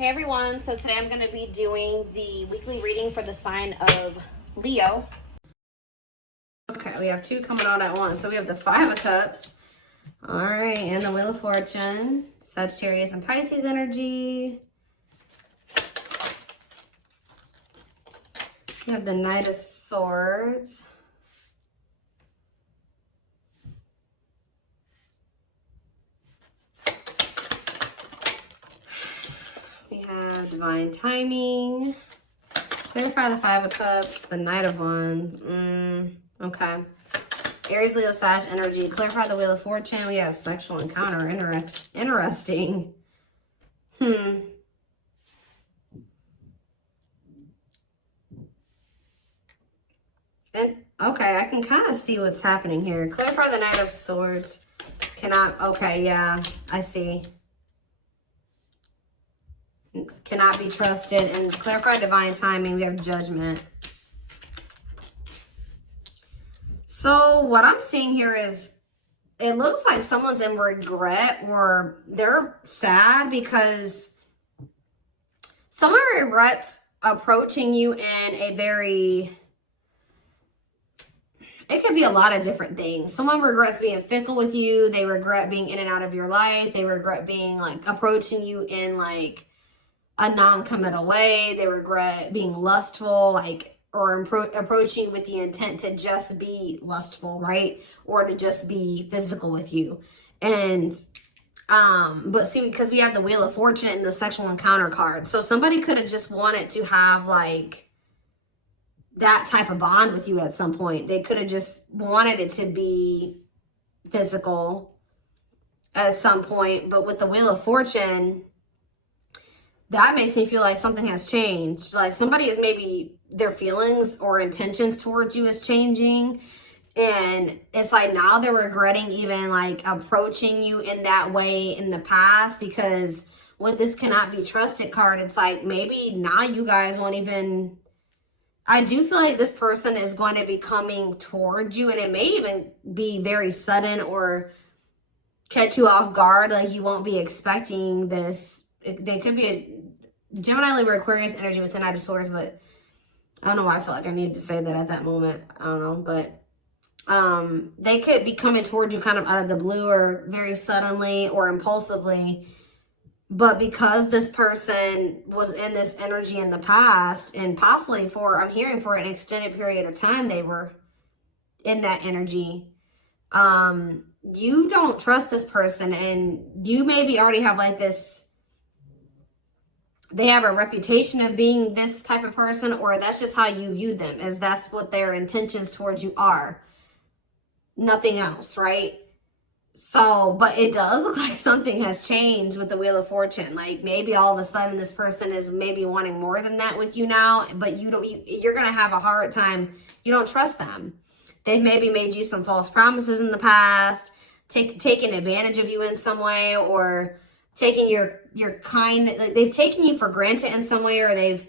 Hey everyone, so today I'm going to be doing the weekly reading for the sign of Leo. Okay, we have two coming on at once. So we have the Five of Cups. All right, and the Wheel of Fortune. Sagittarius and Pisces energy. We have the Knight of Swords. We have Divine Timing. Clarify the Five of Cups, the Knight of Wands. Okay. Aries, Leo, Sag energy. Clarify the Wheel of Fortune. We have sexual encounter. Interesting. And, okay, I can kind of see what's happening here. Clarify the Knight of Swords. Cannot, okay, yeah, I see. Cannot be trusted. And clarify Divine Timing. We have Judgment. So what I'm seeing here is it looks like someone's in regret or they're sad because someone regrets approaching you in a very, it could be a lot of different things. Someone regrets being fickle with you. They regret being in and out of your life. They regret being like approaching you in like a non-committal way. They regret being lustful, like, or approaching you with the intent to just be lustful, right? Or to just be physical with you. And, but see, because we have the Wheel of Fortune and the sexual encounter card. So somebody could have just wanted to have like that type of bond with you at some point. They could have just wanted it to be physical at some point. But with the Wheel of Fortune, that makes me feel like something has changed. Like somebody is maybe their feelings or intentions towards you is changing. And it's like now they're regretting even like approaching you in that way in the past, because with this cannot be trusted card, it's like maybe now you guys won't even, I do feel like this person is going to be coming towards you, and it may even be very sudden or catch you off guard. Like you won't be expecting this. They could be a Gemini, Libra, Aquarius energy with the Knight of Swords, but I don't know why I feel like I needed to say that at that moment. I don't know, but they could be coming towards you kind of out of the blue or very suddenly or impulsively. But because this person was in this energy in the past, and possibly for, I'm hearing for an extended period of time, they were in that energy. You don't trust this person, and you maybe already have like this, they have a reputation of being this type of person, or that's just how you view them, as that's what their intentions towards you are. Nothing else, right? So, but it does look like something has changed with the Wheel of Fortune. Like maybe all of a sudden this person is maybe wanting more than that with you now, but you're going to have a hard time. You don't trust them. They've maybe made you some false promises in the past, taken advantage of you in some way, or taking your kind, like they've taken you for granted in some way, or they've,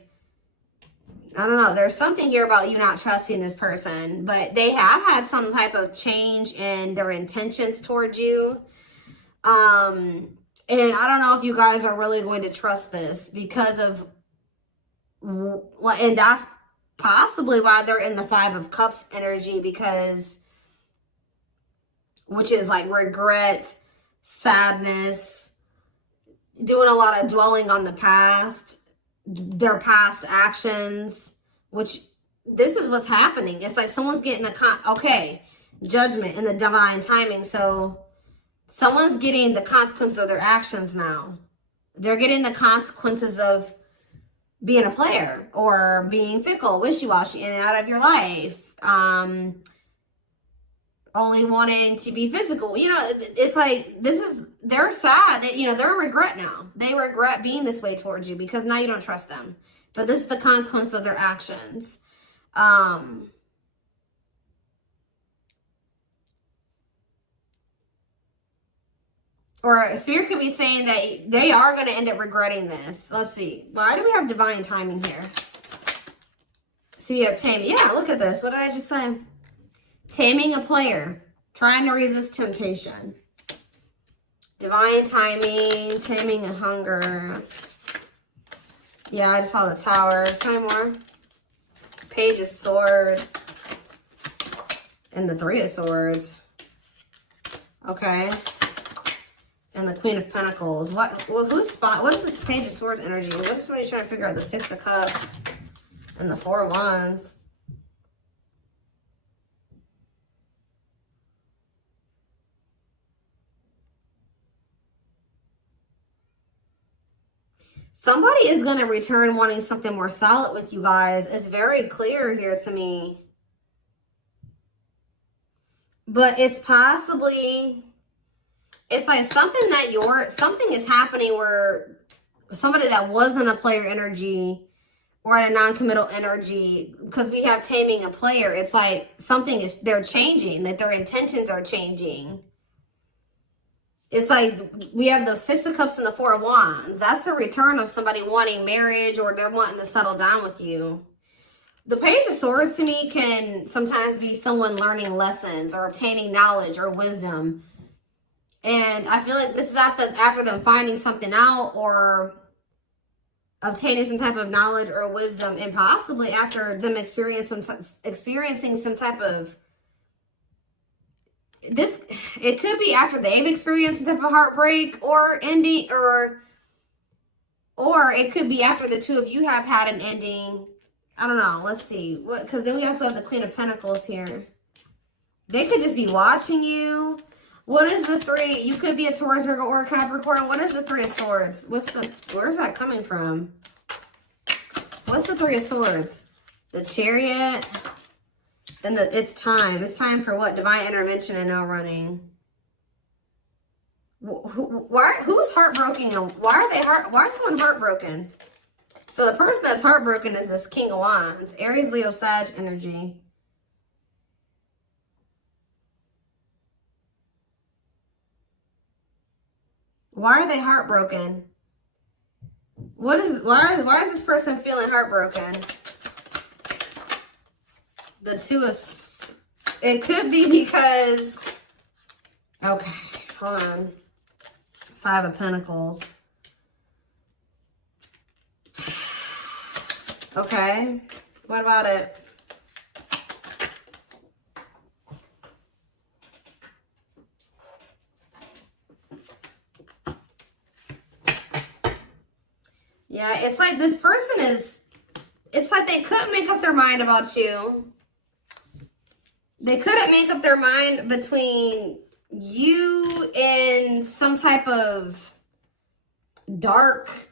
I don't know, there's something here about you not trusting this person, but they have had some type of change in their intentions towards you. And I don't know if you guys are really going to trust this because of, and that's possibly why they're in the Five of Cups energy, because, which is like regret, sadness, doing a lot of dwelling on the past, their past actions, which this is what's happening. It's like someone's getting Judgment and the Divine Timing. So someone's getting the consequence of their actions now. They're getting the consequences of being a player or being fickle, wishy-washy, in and out of your life. Only wanting to be physical. You know, it's like, they're sad that, you know, they're regret now. They regret being this way towards you because now you don't trust them. But this is the consequence of their actions. Or Spirit could be saying that they are going to end up regretting this. Let's see. Why do we have Divine Timing here? So you have taming. Yeah, look at this. What did I just say? Taming a player, trying to resist temptation. Divine Timing, taming a hunger. Yeah, I just saw the Tower. Tell me more. Page of Swords. And the Three of Swords. Okay. And the Queen of Pentacles. What is this Page of Swords energy? What is somebody trying to figure out? The Six of Cups. And the Four of Wands. Somebody is going to return wanting something more solid with you guys. It's very clear here to me. But it's possibly, it's like something is happening where somebody that wasn't a player energy or at a non-committal energy, because we have taming a player, it's like they're changing, that their intentions are changing. It's like we have the Six of Cups and the Four of Wands. That's the return of somebody wanting marriage, or they're wanting to settle down with you. The Page of Swords to me can sometimes be someone learning lessons or obtaining knowledge or wisdom. And I feel like this is after them finding something out or obtaining some type of knowledge or wisdom, and possibly after them experiencing some type of it could be after they've experienced some type of heartbreak or ending, or it could be after the two of you have had an ending. I don't know. Let's see. Because then we also have the Queen of Pentacles here. They could just be watching you. What is the three? You could be a Taurus, Virgo, or a Capricorn. What is the Three of Swords? Where's that coming from? What's the Three of Swords? The Chariot. Then it's time. It's time for what? Divine intervention and no running. Who's heartbroken? Why is someone heartbroken? So the person that's heartbroken is this King of Wands. Aries, Leo, Sag energy. Why are they heartbroken? Why is this person feeling heartbroken? The Two of... It could be because... Okay, hold on. Five of Pentacles. Okay, what about it? Yeah, it's like this person is... It's like they couldn't make up their mind about you. They couldn't make up their mind between you and some type of dark,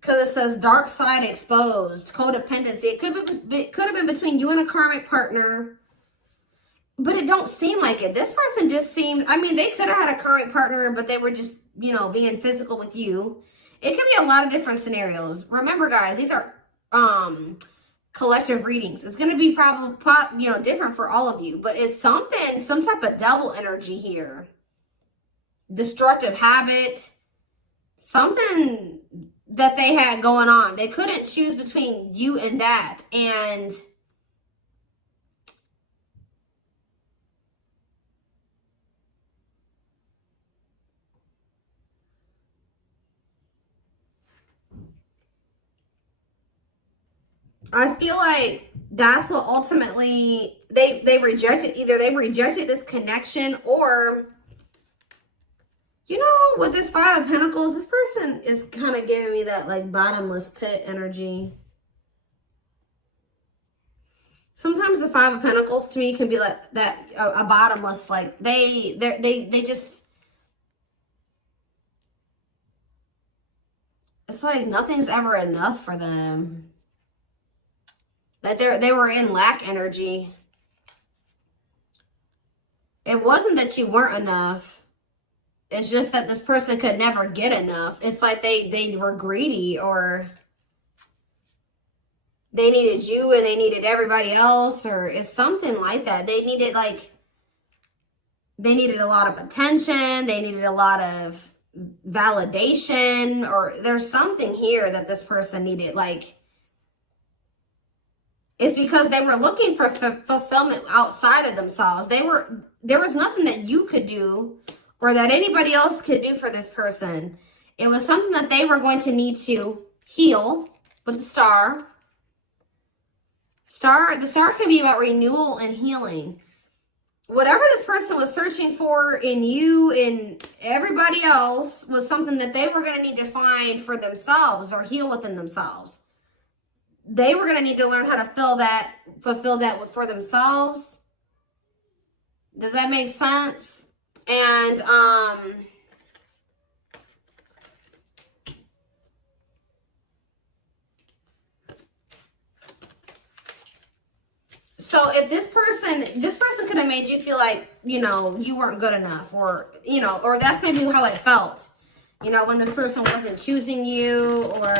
because it says dark side exposed, codependency. It could have been between you and a karmic partner, but it don't seem like it. This person just seemed, I mean, they could have had a karmic partner, but they were just, you know, being physical with you. It could be a lot of different scenarios. Remember, guys, these are collective readings. It's going to be probably, you know, different for all of you, but it's some type of devil energy here. Destructive habit, something that they had going on. They couldn't choose between you and that. And I feel like that's what ultimately they rejected. Either they rejected this connection, or, you know, with this Five of Pentacles, this person is kind of giving me that like bottomless pit energy. Sometimes the Five of Pentacles to me can be like that, a bottomless, like they just, it's like nothing's ever enough for them. That they were in lack energy. It wasn't that you weren't enough. It's just that this person could never get enough. It's like they were greedy, or they needed you and they needed everybody else, or it's something like that. They needed a lot of attention. They needed a lot of validation, or there's something here that this person needed, like, it's because they were looking for fulfillment outside of themselves. There was nothing that you could do or that anybody else could do for this person. It was something that they were going to need to heal with the star. The star can be about renewal and healing. Whatever this person was searching for in you and everybody else was something that they were going to need to find for themselves or heal within themselves. They were going to need to learn how to fulfill that for themselves. Does that make sense? And, so if this person could have made you feel like, you know, you weren't good enough, or, you know, or that's maybe how it felt, you know, when this person wasn't choosing you, or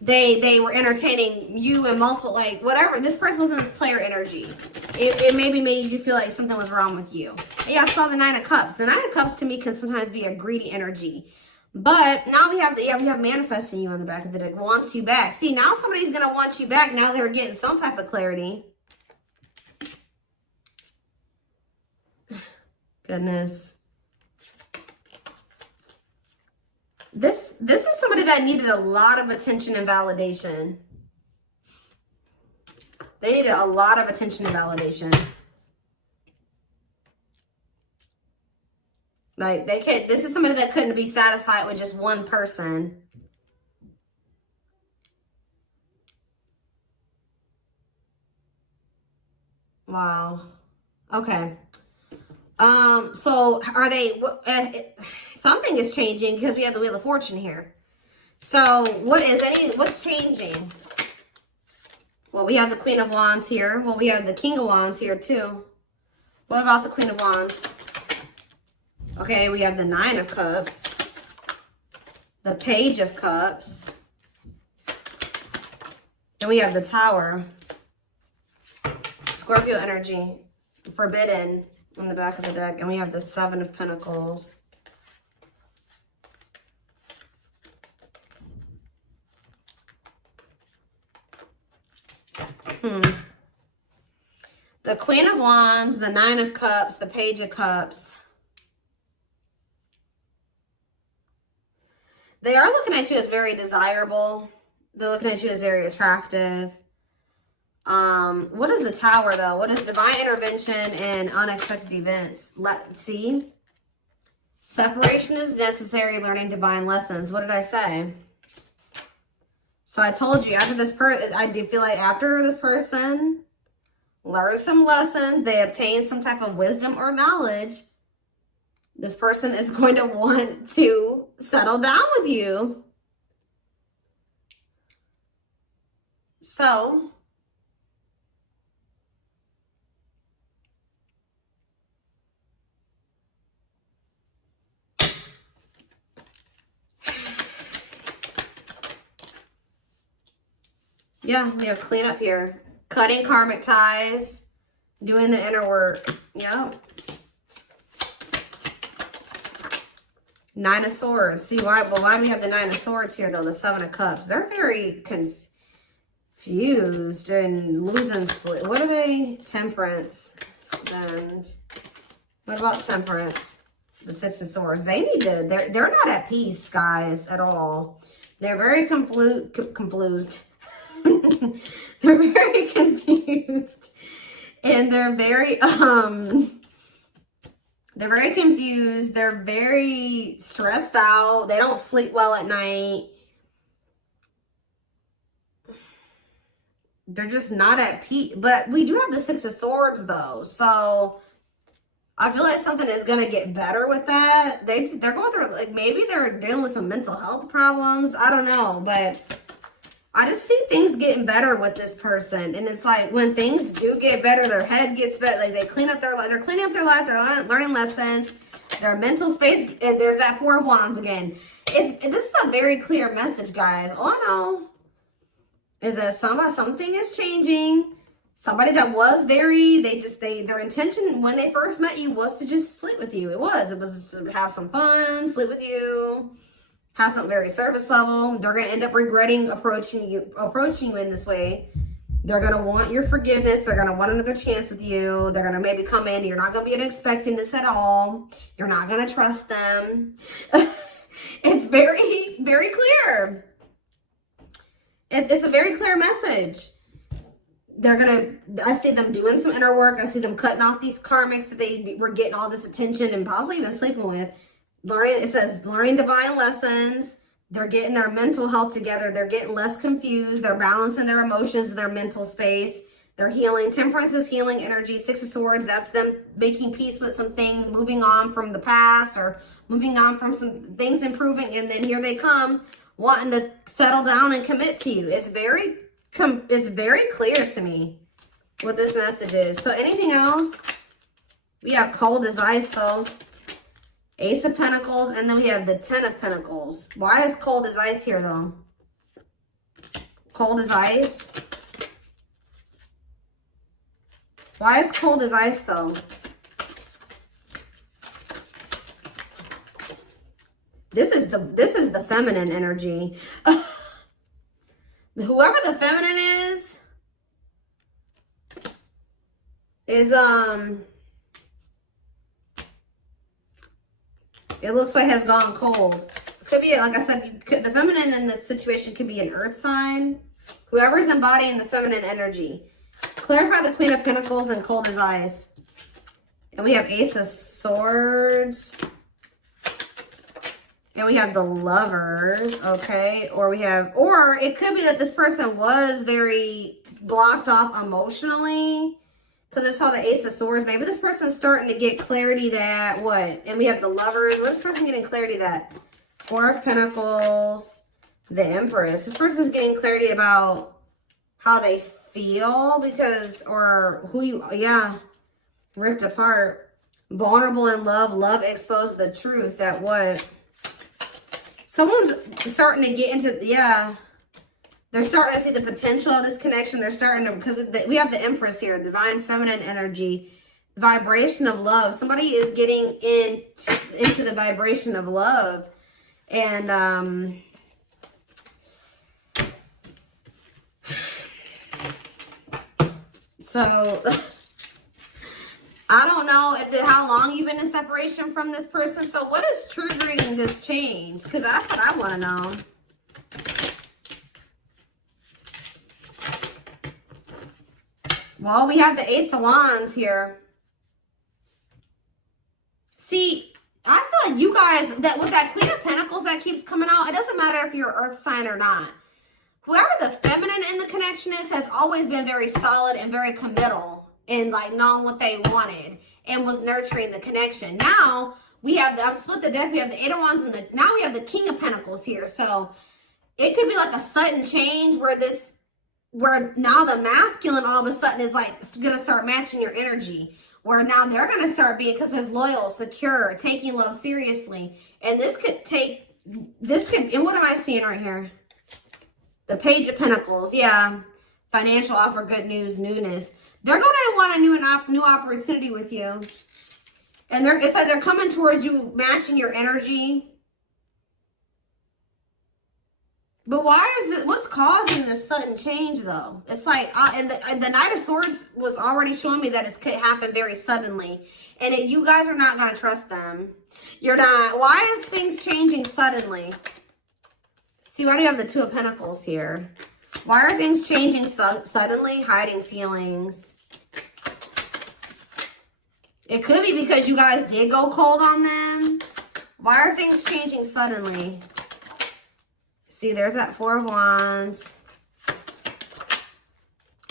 they were entertaining you in multiple, like, whatever. This person was in this player energy. It maybe made you feel like something was wrong with you. And yeah, I saw the Nine of Cups. The Nine of Cups to me can sometimes be a greedy energy. But now we have manifesting you on the back of the deck. Wants you back. See, now somebody's going to want you back. Now they're getting some type of clarity. Goodness. This is somebody that needed a lot of attention and validation. They needed a lot of attention and validation. Like, this is somebody that couldn't be satisfied with just one person. Wow. Okay. So are they, something is changing because we have the Wheel of Fortune here. So what's changing? Well, we have the Queen of Wands here. Well, we have the King of Wands here too. What about the Queen of Wands? Okay, we have the Nine of Cups, the Page of Cups, and we have the Tower. Scorpio energy, forbidden on the back of the deck, and we have the Seven of Pentacles. The Queen of Wands, the Nine of Cups, the Page of Cups. They are looking at you as very desirable. They're looking at you as very attractive. What is the Tower, though? What is divine intervention and unexpected events? Let's see. Separation is necessary, learning divine lessons. What did I say? So I told you, after this person, I do feel like after this person learned some lessons, they obtained some type of wisdom or knowledge, this person is going to want to settle down with you. So, yeah, we have cleanup here. Cutting karmic ties, doing the inner work. Yep. Nine of Swords. See, why do we have the Nine of Swords here, though? The Seven of Cups. They're very confused and losing sleep. What are they? Temperance. And what about Temperance? The Six of Swords. They need to, they're not at peace, guys, at all. They're very confused. They're very confused. And they're very confused. They're very stressed out. They don't sleep well at night. They're just not at peace. But we do have the Six of Swords, though. So I feel like something is going to get better with that. They're going through, like, maybe they're dealing with some mental health problems. I don't know. But I just see things getting better with this person. And it's like when things do get better, their head gets better. Like, they're cleaning up their life. They're learning lessons. Their mental space. And there's that Four of Wands again. This is a very clear message, guys. All I know is that something is changing. Somebody that was their intention when they first met you was to just sleep with you. It was to have some fun, sleep with you, have something very surface level. They're going to end up regretting approaching you in this way. They're going to want your forgiveness. They're going to want another chance with you. They're going to maybe come in. You're not going to be expecting this at all. You're not going to trust them. It's very, very clear. It's a very clear message. I see them doing some inner work. I see them cutting off these karmics that they were getting all this attention and possibly even sleeping with. It says learning divine lessons. They're getting their mental health together. They're getting less confused. They're balancing their emotions in their mental space. They're healing. Temperance is healing energy. Six of Swords, that's them making peace with some things, moving on from the past or moving on from some things improving. And then here they come wanting to settle down and commit to you. It's very clear to me what this message is. So anything else? We have cold as ice though. Ace of Pentacles, and then we have the Ten of Pentacles. Why is cold as ice here though? Cold as ice. Why is cold as ice though? This is the feminine energy. Whoever the feminine is it looks like has gone cold. Could be, like I said, the feminine in this situation could be an earth sign. Whoever's embodying the feminine energy. Clarify the Queen of Pentacles and cold as ice. And we have Ace of Swords. And we have the Lovers, okay? Or it could be that this person was very blocked off emotionally. Because I saw the Ace of Swords. Maybe this person's starting to get clarity that, what? And we have the Lovers. What is this person getting clarity that? Four of Pentacles, the Empress. This person's getting clarity about how they feel because, or who you, yeah, ripped apart. Vulnerable in love, love exposed the truth that what? Someone's starting to get into, yeah. They're starting to see the potential of this connection. They're starting to, because we have the Empress here, divine feminine energy, vibration of love. Somebody is getting into the vibration of love. And, so I don't know how long you've been in separation from this person. So what is triggering this change? Because that's what I want to know. Well, we have the Ace of Wands here. See, I feel like you guys, that with that Queen of Pentacles that keeps coming out, it doesn't matter if you're an earth sign or not. Whoever the feminine in the connection is has always been very solid and very committal and like knowing what they wanted and was nurturing the connection. Now we have, I've split the deck, we have the Eight of Wands and now we have the King of Pentacles here. So it could be like a sudden change where now the masculine all of a sudden is like going to start matching your energy. Where now they're going to start being, because it's loyal, secure, taking love seriously. And and what am I seeing right here? The Page of Pentacles, yeah. Financial offer, good news, newness. They're going to want a new opportunity with you. And it's like they're coming towards you, matching your energy. But why is this, what's causing this sudden change though? It's like, and the Knight of Swords was already showing me that it could happen very suddenly. And you guys are not going to trust them. You're not. Why is things changing suddenly? See, why do you have the Two of Pentacles here? Why are things changing suddenly? Hiding feelings. It could be because you guys did go cold on them. Why are things changing suddenly? See, there's that Four of Wands.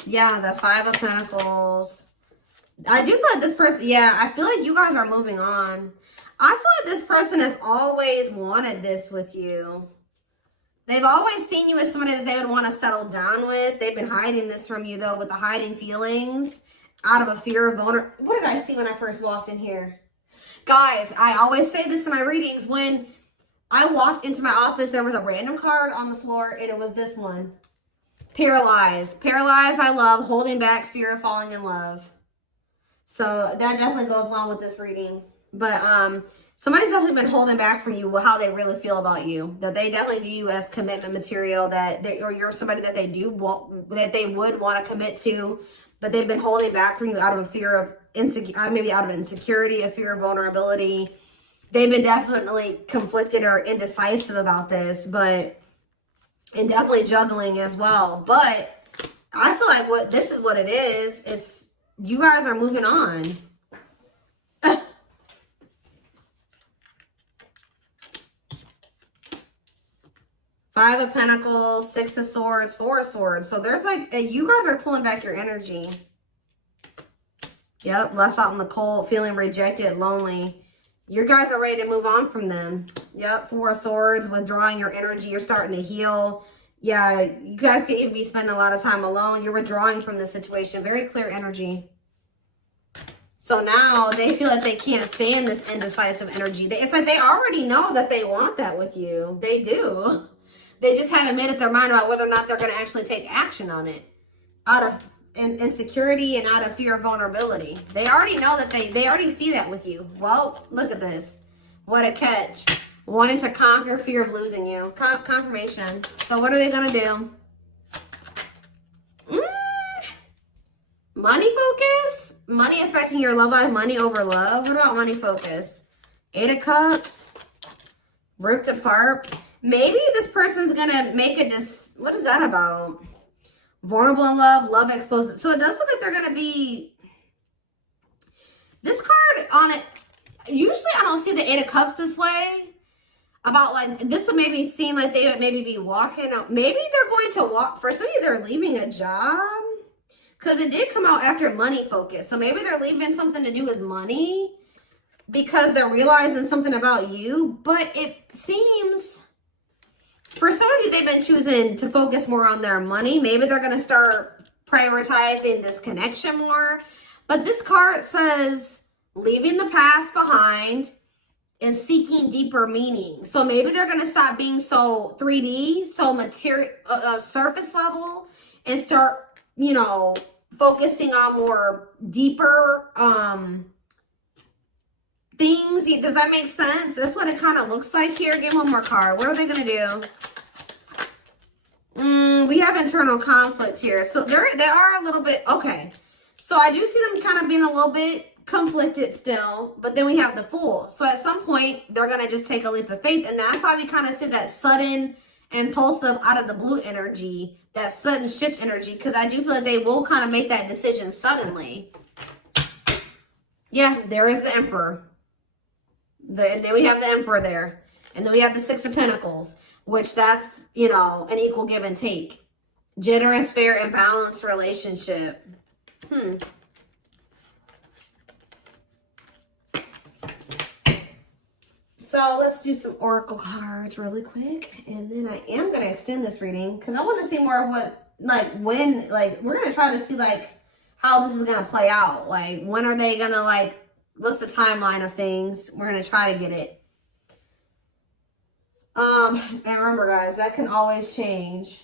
Yeah, the Five of Pentacles. I do feel like this person, yeah, I feel like you guys are moving on. I feel like this person has always wanted this with you. They've always seen you as somebody that they would want to settle down with. They've been hiding this from you, though, with the hiding feelings out of a fear of vulnerability. What did I see when I first walked in here? Guys, I always say this in my readings. When I walked into my office, there was a random card on the floor, and it was this one. Paralyzed. Paralyzed by love, holding back fear of falling in love. So that definitely goes along with this reading. But somebody's definitely been holding back from you how they really feel about you. That they definitely view you as commitment material, or you're somebody that they would want to commit to, but they've been holding back from you out of a fear of maybe out of insecurity, a fear of vulnerability. They've been definitely conflicted or indecisive about this, but and definitely juggling as well. But I feel like this is what it is. It's you guys are moving on. Five of Pentacles, Six of Swords, Four of Swords. So there's like, you guys are pulling back your energy. Yep, left out in the cold, feeling rejected, lonely. You guys are ready to move on from them. Yep, Four of Swords, withdrawing your energy. You're starting to heal. Yeah, you guys could even be spending a lot of time alone. You're withdrawing from the situation. Very clear energy. So now they feel like they can't stand this indecisive energy. It's like they already know that they want that with you. They do. They just haven't made up their mind about whether or not they're going to actually take action on it. Out of insecurity and out of fear of vulnerability. They already know that they already see that with you. Well, look at this. What a catch. Wanting to conquer fear of losing you. Confirmation. So what are they going to do? Money focus? Money affecting your love life. Money over love. What about money focus? Eight of Cups. Ripped apart. Maybe this person's going to make what is that about? Vulnerable in love, love exposed. So it does look like they're going to be, this card on it, usually I don't see the Eight of Cups this way. About like, this would maybe seem like they would maybe be walking out. Maybe they're going to walk, for some of you, they're leaving a job. Because it did come out after money focus. So maybe they're leaving something to do with money. Because they're realizing something about you. But it seems, for some of you, they've been choosing to focus more on their money. Maybe they're going to start prioritizing this connection more. But this card says, leaving the past behind and seeking deeper meaning. So maybe they're going to stop being so 3D, so material, surface level, and start, you know, focusing on more deeper things. Does that make sense? That's what it kind of looks like here. Give one more card. What are they going to do? We have internal conflict here. So they are a little bit, okay. So I do see them kind of being a little bit conflicted still, but then we have the Fool. So at some point, they're going to just take a leap of faith. And that's why we kind of see that sudden, impulsive, out of the blue energy, that sudden shift energy, because I do feel like they will kind of make that decision suddenly. Yeah, there is the Emperor. And then we have the Emperor there. And then we have the Six of Pentacles, which that's, you know, an equal give and take. Generous, fair, and balanced relationship. So let's do some oracle cards really quick. And then I am going to extend this reading because I want to see more of what, like, when, like, we're going to try to see, like, how this is going to play out. Like, when are they going to, like, what's the timeline of things? We're going to try to get it. And remember, guys, that can always change.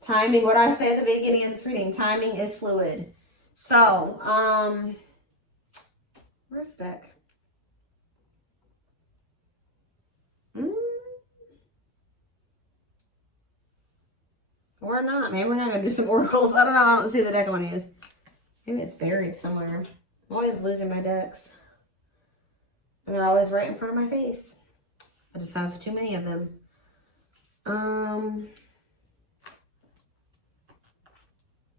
Timing, what I say at the beginning of this reading, timing is fluid. So, where's the deck? Or not. Maybe we're not going to do some oracles. I don't know. I don't see the deck I want to use. Maybe it's buried somewhere. I'm always losing my decks. And they're always right in front of my face. I just have too many of them.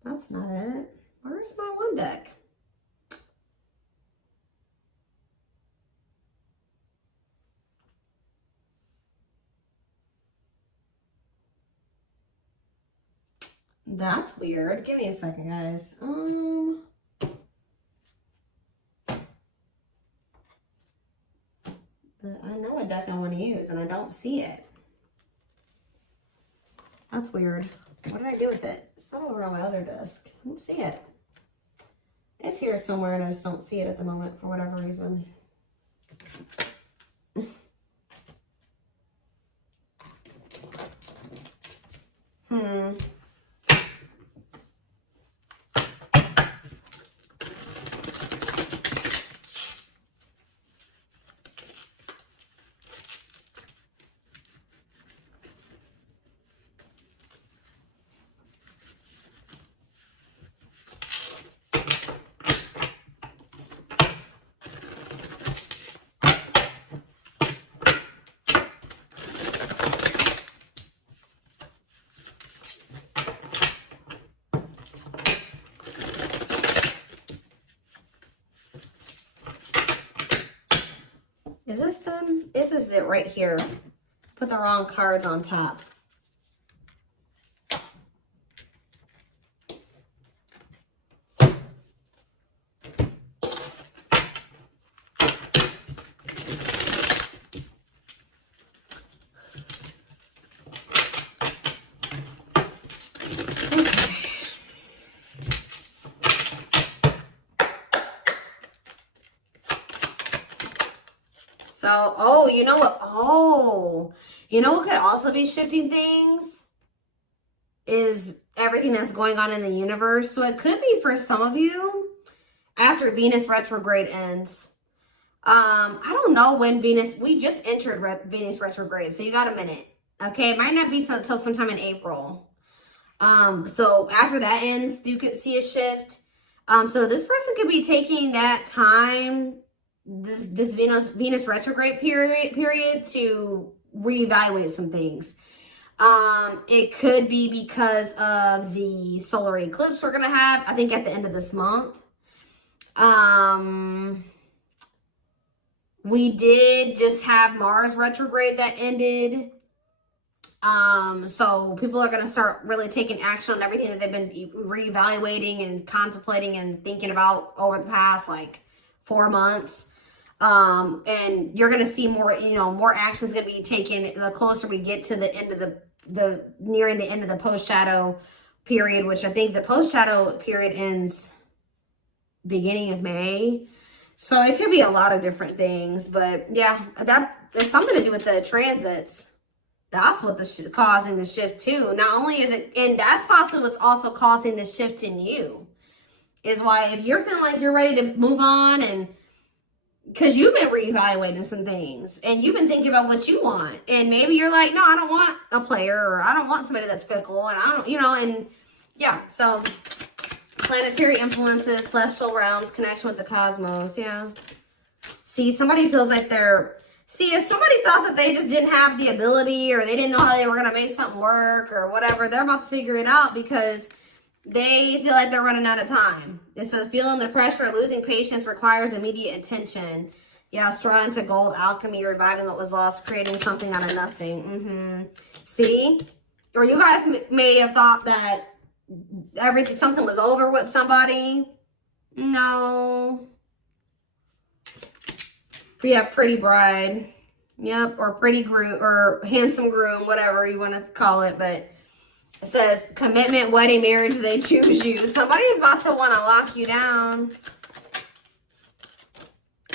That's not it. Where's my one deck? That's weird. Give me a second, guys. I know a deck I want to use, and I don't see it. That's weird. What did I do with it? It's not over on my other desk. I don't see it. It's here somewhere, and I just don't see it at the moment for whatever reason. Is this them? This is it right here. Put the wrong cards on top. So, oh, you know what? Oh, you know what could also be shifting things is everything that's going on in the universe. So it could be for some of you after Venus retrograde ends. I don't know when Venus, we just entered Venus retrograde, so you got a minute. Okay, it might not be until sometime in April. So after that ends, you could see a shift. So this person could be taking that time, this Venus retrograde period to reevaluate some things. It could be because of the solar eclipse we're gonna have, I think at the end of this month. We did just have Mars retrograde that ended. So people are going to start really taking action on everything that they've been reevaluating and contemplating and thinking about over the past like 4 months. And you're going to see more, you know, more actions going to be taken the closer we get to the end of the nearing the end of the post shadow period, which I think the post shadow period ends beginning of May. So it could be a lot of different things, but yeah, that has something to do with the transits. That's what causing the shift too. Not only is it, and that's possibly what's also causing the shift in you, is why if you're feeling like you're ready to move on, and because you've been reevaluating some things and you've been thinking about what you want, and maybe you're like, no, I don't want a player, or I don't want somebody that's fickle, and I don't, you know, and yeah, so planetary influences, celestial realms, connection with the cosmos, yeah. See, somebody feels like they're, see, if somebody thought that they just didn't have the ability, or they didn't know how they were going to make something work or whatever, they're about to figure it out because they feel like they're running out of time. It says, feeling the pressure of losing patience requires immediate attention. Yeah, straw into gold, alchemy, reviving what was lost, creating something out of nothing. See? Or you guys may have thought that something was over with somebody. No. We have pretty bride. Yep, or pretty groom, or handsome groom, whatever you want to call it. But it says commitment, wedding, marriage, they choose you. Somebody's about to want to lock you down.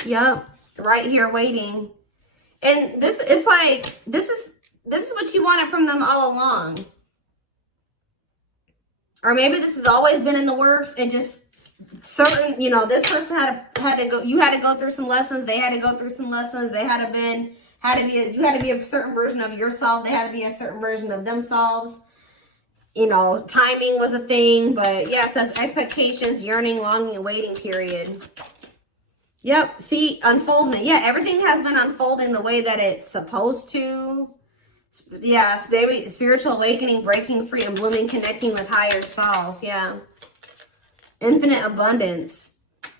Yep, right here waiting. And this is like, this is what you wanted from them all along. Or maybe this has always been in the works. It just certain, you know, this person had to go, you had to go through some lessons, they had to go through some lessons, you had to be a certain version of yourself, they had to be a certain version of themselves. You know, timing was a thing, but yeah, it says expectations, yearning, longing, and waiting period. Yep, see, unfoldment. Yeah, everything has been unfolding the way that it's supposed to. Yeah, baby, spiritual awakening, breaking free and blooming, connecting with higher self. Yeah. Infinite abundance,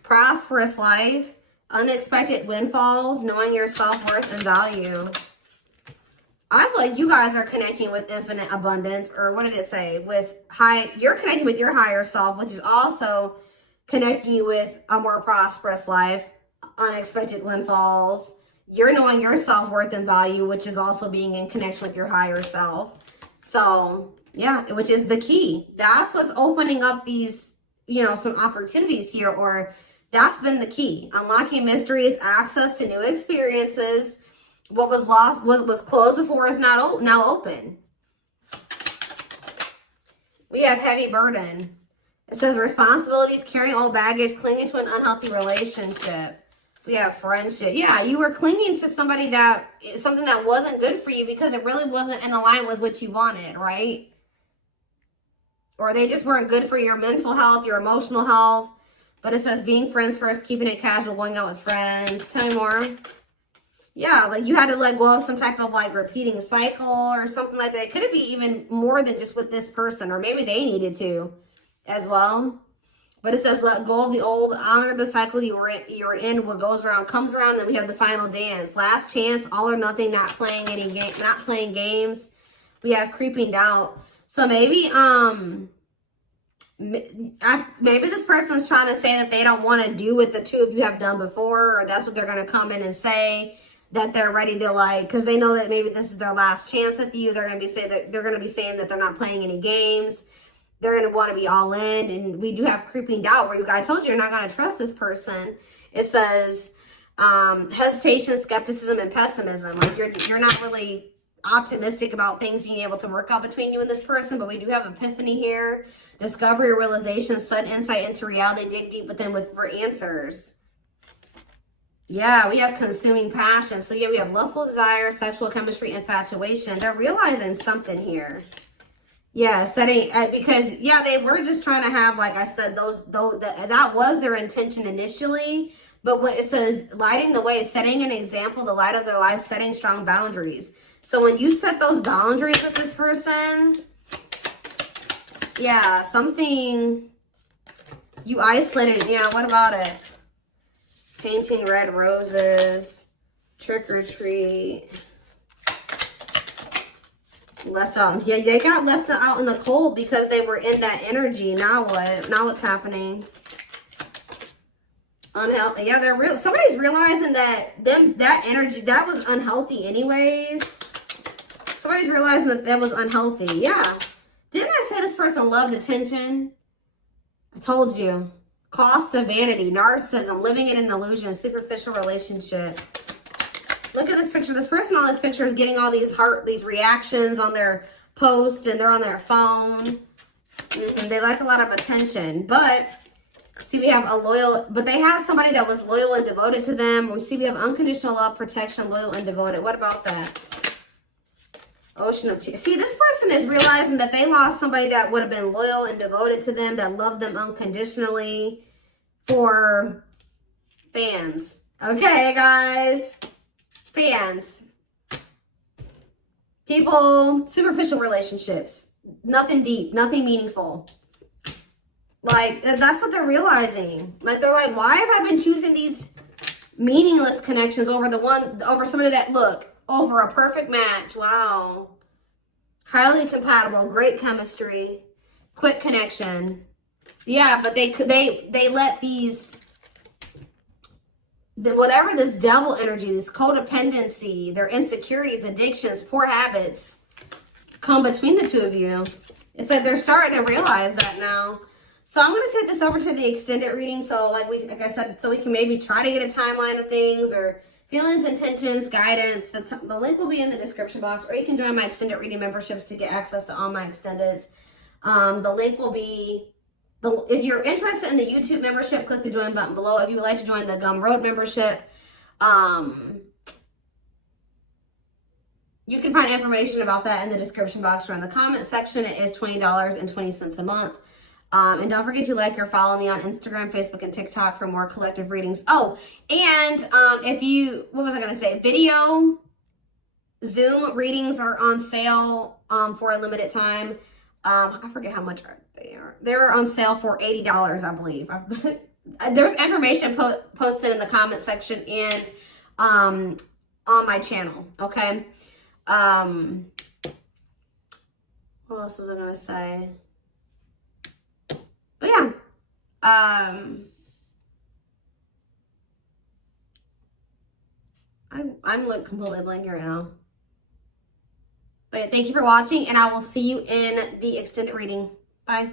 prosperous life, unexpected windfalls, knowing your self-worth and value. I feel like you guys are connecting with infinite abundance, or what did it say? You're connecting with your higher self, which is also connecting you with a more prosperous life, unexpected windfalls. You're knowing your self-worth and value, which is also being in connection with your higher self. So, yeah, which is the key. That's what's opening up these, you know, some opportunities here, or that's been the key. Unlocking mysteries, access to new experiences. What was lost, was closed before is now open. We have heavy burden. It says responsibilities, carrying old baggage, clinging to an unhealthy relationship. We have friendship. Yeah, you were clinging to something that wasn't good for you because it really wasn't in alignment with what you wanted, right? Or they just weren't good for your mental health, your emotional health. But it says being friends first, keeping it casual, going out with friends. Tell me more. Yeah, like you had to let go of some type of like repeating cycle or something like that. Could it be even more than just with this person? Or maybe they needed to as well. But it says, let go of the old, honor the cycle you're in. What goes around comes around. Then we have the final dance. Last chance, all or nothing, not playing any game, not playing games. We have creeping doubt. So maybe, maybe this person's trying to say that they don't want to do what the two of you have done before, or that's what they're going to come in and say, that they're ready to, like, because they know that maybe this is their last chance with you. They're going to be saying that they're not playing any games. They're going to want to be all in. And we do have creeping doubt, where I told you you're not going to trust this person. It says hesitation, skepticism, and pessimism. Like you're not really optimistic about things being able to work out between you and this person. But we do have epiphany here. Discovery, realization, sudden insight into reality. Dig deep within for answers. Yeah, we have consuming passion. So yeah, we have lustful desire, sexual chemistry, infatuation. They're realizing something here. Yeah, setting, because, yeah, they were just trying to have, like I said, that was their intention initially. But when it says lighting the way, setting an example, the light of their life, setting strong boundaries. So when you set those boundaries with this person, yeah, something, you isolated. Yeah, what about it? Painting red roses, trick or treat. Left out. Yeah, they got left out in the cold because they were in that energy. Now what? Now what's happening? Unhealthy. Yeah, somebody's realizing that that energy, that was unhealthy anyways. Somebody's realizing that was unhealthy. Yeah. Didn't I say this person loved attention? I told you. Cost of vanity, narcissism, living in an illusion, superficial relationship. Look at this picture. This person on this picture is getting all these reactions on their post, and they're on their phone. They like a lot of attention. But see, we have but they have somebody that was loyal and devoted to them. We see we have unconditional love, protection, loyal and devoted. What about that? Ocean of tears. See, this person is realizing that they lost somebody that would have been loyal and devoted to them, that loved them unconditionally, for fans. Okay, guys. Fans. People, superficial relationships. Nothing deep, nothing meaningful. Like, that's what they're realizing. Like, they're like, why have I been choosing these meaningless connections over somebody that, look, over a perfect match? Wow. Highly compatible, great chemistry, quick connection. Yeah, but they let whatever this devil energy, this codependency, their insecurities, addictions, poor habits come between the two of you. It's like they're starting to realize that now. So I'm going to take this over to the extended reading. So like I said, so we can maybe try to get a timeline of things, or feelings, intentions, guidance. The link will be in the description box, or you can join my extended reading memberships to get access to all my extendeds. The link will be, if you're interested in the YouTube membership, click the join button below. If you would like to join the Gumroad membership, you can find information about that in the description box or in the comment section. It is $20.20 a month. And don't forget to like or follow me on Instagram, Facebook, and TikTok for more collective readings. Oh, and what was I going to say? Video Zoom readings are on sale for a limited time. I forget how much they are. They're on sale for $80, I believe. There's information posted in the comment section and on my channel, okay? What else was I going to say? But yeah, I'm like completely blank right now. But thank you for watching, and I will see you in the extended reading. Bye.